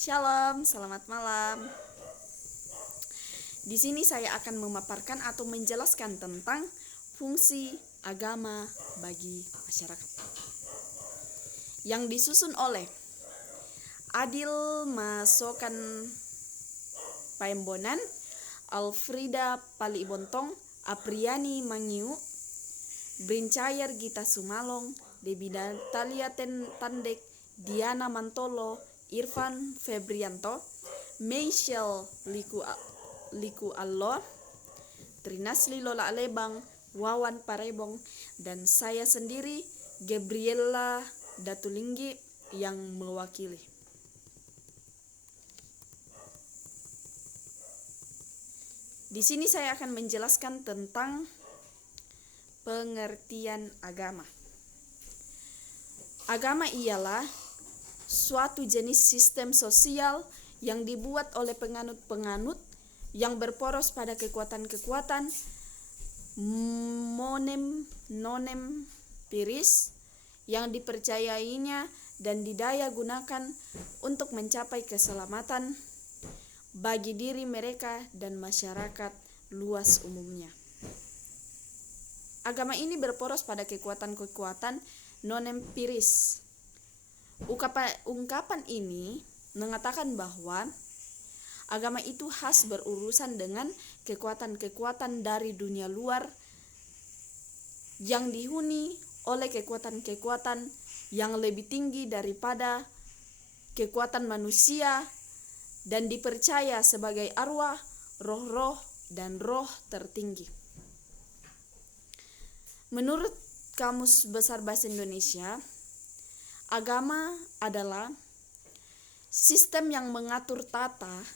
Shalom, selamat malam. Di sini saya akan memaparkan atau menjelaskan tentang fungsi agama bagi masyarakat yang disusun oleh Adil Masokan Paembonan, Alfrida Palibontong, Apriani Mangiu, Brincayer Gita Sumalong, Debi Natalia Tandek, Diana Mantolo, Irfan Febrianto, Michelle Liku Allor, Trinasli Lola Alebang, Wawan Parebong, dan saya sendiri Gabriela Datulinggi yang mewakili. Di sini saya akan menjelaskan tentang pengertian agama. Agama ialah suatu jenis sistem sosial yang dibuat oleh penganut-penganut yang berporos pada kekuatan-kekuatan monem nonem piris yang dipercayainya dan didaya gunakan untuk mencapai keselamatan bagi diri mereka dan masyarakat luas umumnya. Agama ini berporos pada kekuatan-kekuatan non-empiris. Ungkapan ini mengatakan bahwa agama itu khas berurusan dengan kekuatan-kekuatan dari dunia luar yang dihuni oleh kekuatan-kekuatan yang lebih tinggi daripada kekuatan manusia dan dipercaya sebagai arwah, roh-roh, dan roh tertinggi. Menurut Kamus Besar Bahasa Indonesia, agama adalah sistem yang mengatur tata,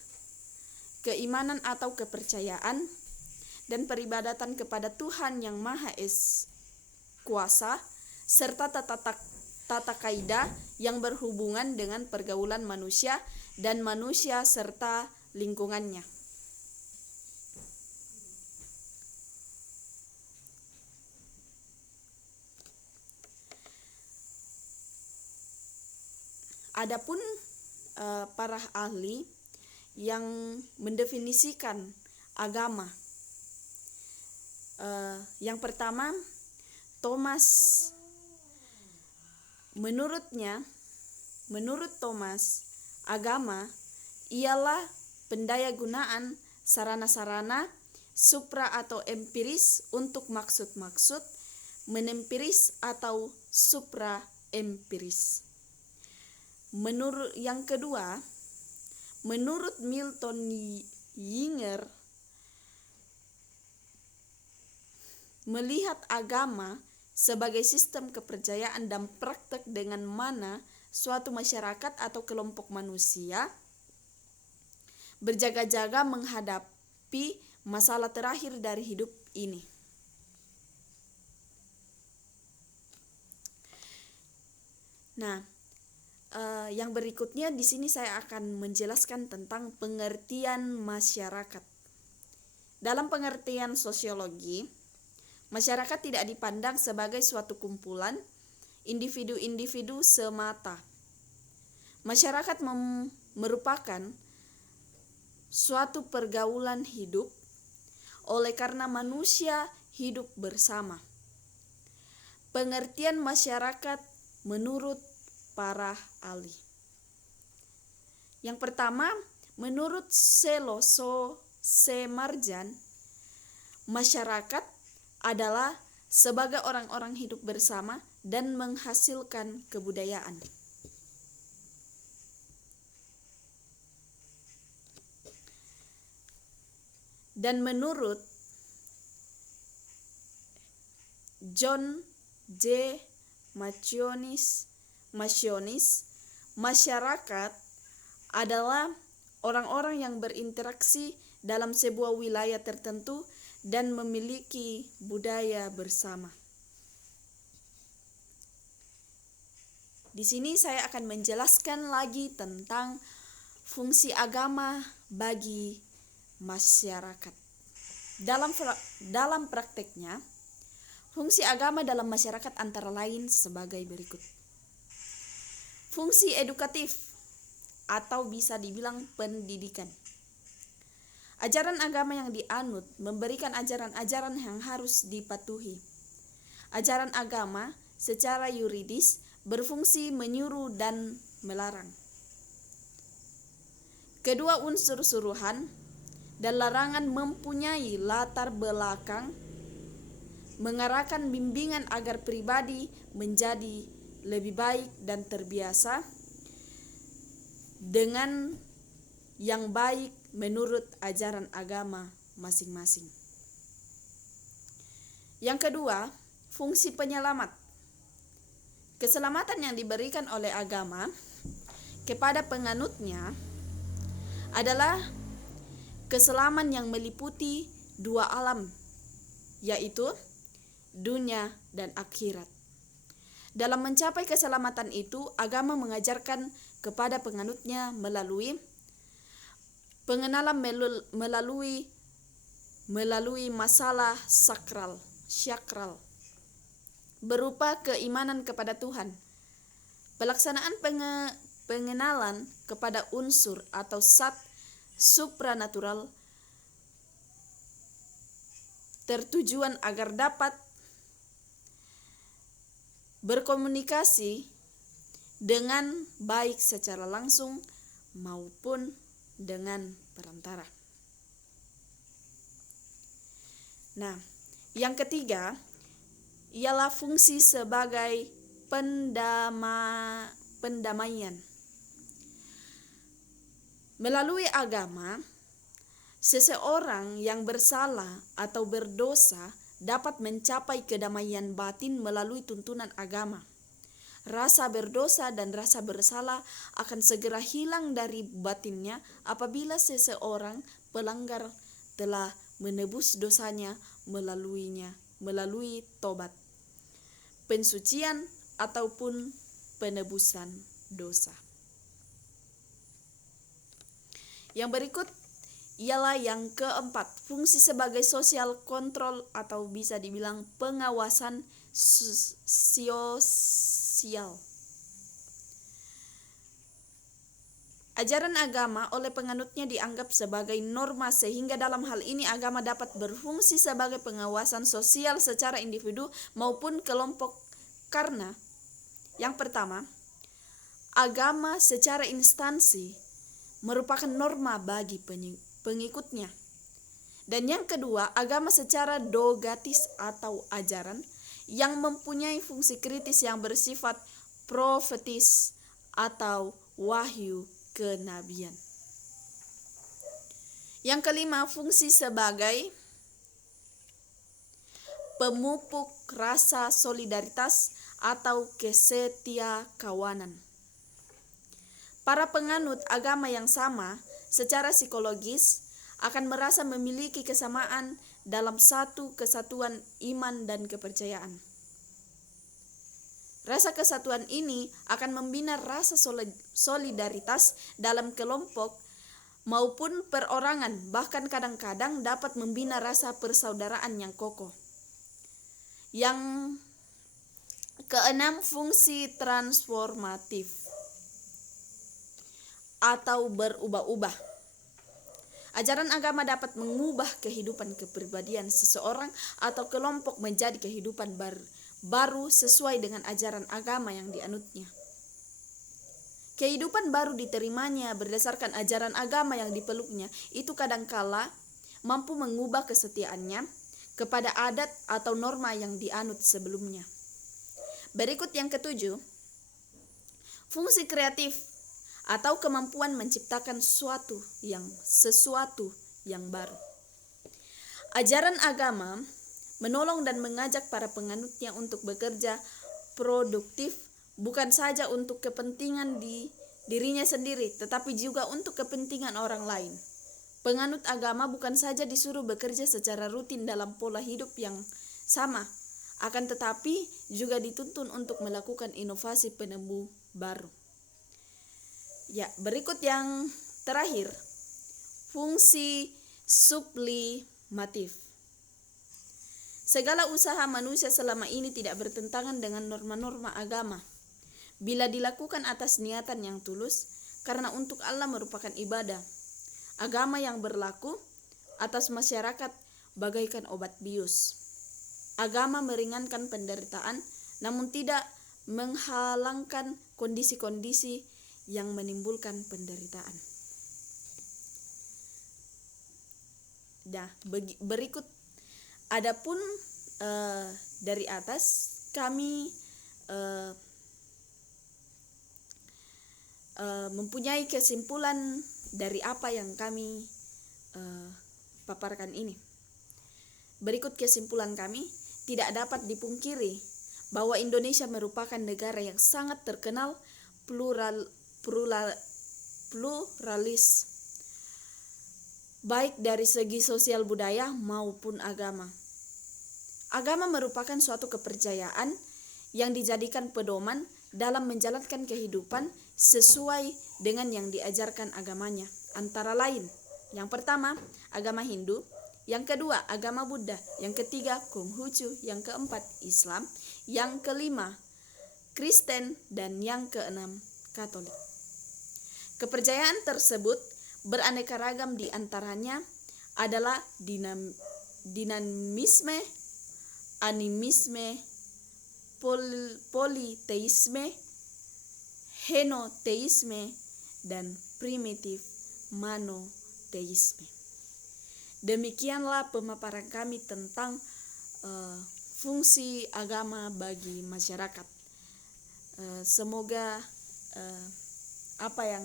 keimanan atau kepercayaan, dan peribadatan kepada Tuhan yang Maha Kuasa, serta tata kaidah yang berhubungan dengan pergaulan manusia dan manusia serta lingkungannya. Adapun para ahli yang mendefinisikan agama, yang pertama Thomas, menurut Thomas, agama ialah pendayagunaan sarana-sarana supra atau empiris untuk maksud-maksud menempiris atau supra empiris. Yang kedua, menurut Milton Yinger, melihat agama sebagai sistem kepercayaan dan praktek dengan mana suatu masyarakat atau kelompok manusia berjaga-jaga menghadapi masalah terakhir dari hidup ini. Nah, yang berikutnya di sini saya akan menjelaskan tentang pengertian masyarakat. Dalam pengertian sosiologi, masyarakat tidak dipandang sebagai suatu kumpulan individu-individu semata. Masyarakat merupakan suatu pergaulan hidup oleh karena manusia hidup bersama. Pengertian masyarakat menurut para ahli. Yang pertama, menurut Seloso Semarjan, masyarakat adalah sebagai orang-orang hidup bersama dan menghasilkan kebudayaan. Dan menurut John J. Macionis, masyarakat adalah orang-orang yang berinteraksi dalam sebuah wilayah tertentu dan memiliki budaya bersama. Di sini saya akan menjelaskan lagi tentang fungsi agama bagi masyarakat. Dalam prakteknya, fungsi agama dalam masyarakat antara lain sebagai berikut. Fungsi edukatif. atau bisa dibilang pendidikan. Ajaran agama yang dianut memberikan ajaran-ajaran yang harus dipatuhi. Ajaran agama secara yuridis berfungsi menyuruh dan melarang. Kedua unsur suruhan dan larangan mempunyai latar belakang mengarahkan bimbingan agar pribadi menjadi lebih baik dan terbiasa dengan yang baik menurut ajaran agama masing-masing. Yang kedua, fungsi penyelamat. Keselamatan yang diberikan oleh agama kepada penganutnya adalah keselamatan yang meliputi dua alam, yaitu dunia dan akhirat. Dalam mencapai keselamatan itu, agama mengajarkan kepada penganutnya melalui pengenalan melalui masalah sakral berupa keimanan kepada Tuhan, pelaksanaan pengenalan kepada unsur atau zat supranatural, tertujuan agar dapat berkomunikasi dengan baik secara langsung maupun dengan perantara. Nah, yang ketiga ialah fungsi sebagai pendamaian. Melalui agama, seseorang yang bersalah atau berdosa dapat mencapai kedamaian batin melalui tuntunan agama. Rasa berdosa dan rasa bersalah akan segera hilang dari batinnya apabila seseorang pelanggar telah menebus dosanya melalui tobat, pensucian ataupun penebusan dosa. Yang berikut ialah yang keempat, fungsi sebagai sosial kontrol atau bisa dibilang pengawasan sosial. Ajaran agama oleh penganutnya dianggap sebagai norma, sehingga dalam hal ini agama dapat berfungsi sebagai pengawasan sosial secara individu maupun kelompok. Karena yang pertama, agama secara instansi merupakan norma bagi pengikutnya. Dan yang kedua, agama secara dogmatis atau ajaran yang mempunyai fungsi kritis yang bersifat profetis atau wahyu kenabian. Yang kelima, fungsi sebagai pemupuk rasa solidaritas atau kesetiakawanan. Para penganut agama yang sama secara psikologis akan merasa memiliki kesamaan dalam satu kesatuan iman dan kepercayaan. Rasa kesatuan ini akan membina rasa solidaritas dalam kelompok maupun perorangan, bahkan kadang-kadang dapat membina rasa persaudaraan yang kokoh. Yang keenam, fungsi transformatif atau berubah-ubah. Ajaran agama dapat mengubah kehidupan kepribadian seseorang atau kelompok menjadi kehidupan baru sesuai dengan ajaran agama yang dianutnya. Kehidupan baru diterimanya berdasarkan ajaran agama yang dipeluknya itu kadangkala mampu mengubah kesetiaannya kepada adat atau norma yang dianut sebelumnya. Berikut yang ketujuh, fungsi kreatif atau kemampuan menciptakan sesuatu yang baru. Ajaran agama menolong dan mengajak para penganutnya untuk bekerja produktif, bukan saja untuk kepentingan dirinya sendiri, tetapi juga untuk kepentingan orang lain. Penganut agama bukan saja disuruh bekerja secara rutin dalam pola hidup yang sama, akan tetapi juga dituntun untuk melakukan inovasi penemu baru. Ya, berikut yang terakhir, fungsi sublimatif. Segala usaha manusia selama ini tidak bertentangan dengan norma-norma agama. Bila dilakukan atas niatan yang tulus, karena untuk Allah merupakan ibadah. Agama yang berlaku atas masyarakat bagaikan obat bius. Agama meringankan penderitaan, namun tidak menghalangkan kondisi-kondisi yang menimbulkan penderitaan. Nah, berikut adapun dari atas kami mempunyai kesimpulan dari apa yang kami paparkan ini. Berikut kesimpulan kami, tidak dapat dipungkiri bahwa Indonesia merupakan negara yang sangat terkenal pluralis, baik dari segi sosial budaya maupun agama. Agama merupakan suatu kepercayaan yang dijadikan pedoman dalam menjalankan kehidupan sesuai dengan yang diajarkan agamanya. Antara lain, yang pertama, agama Hindu, yang kedua, agama Buddha, yang ketiga, Konghucu, yang keempat, Islam, yang kelima, Kristen, dan yang keenam, Katolik. Kepercayaan tersebut beraneka ragam, di antaranya adalah dinamisme, animisme, politeisme, henoteisme, dan primitif monoteisme. Demikianlah pemaparan kami tentang fungsi agama bagi masyarakat. Semoga apa yang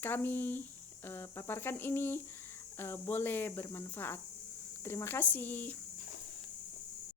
kami paparkan ini boleh bermanfaat. Terima kasih.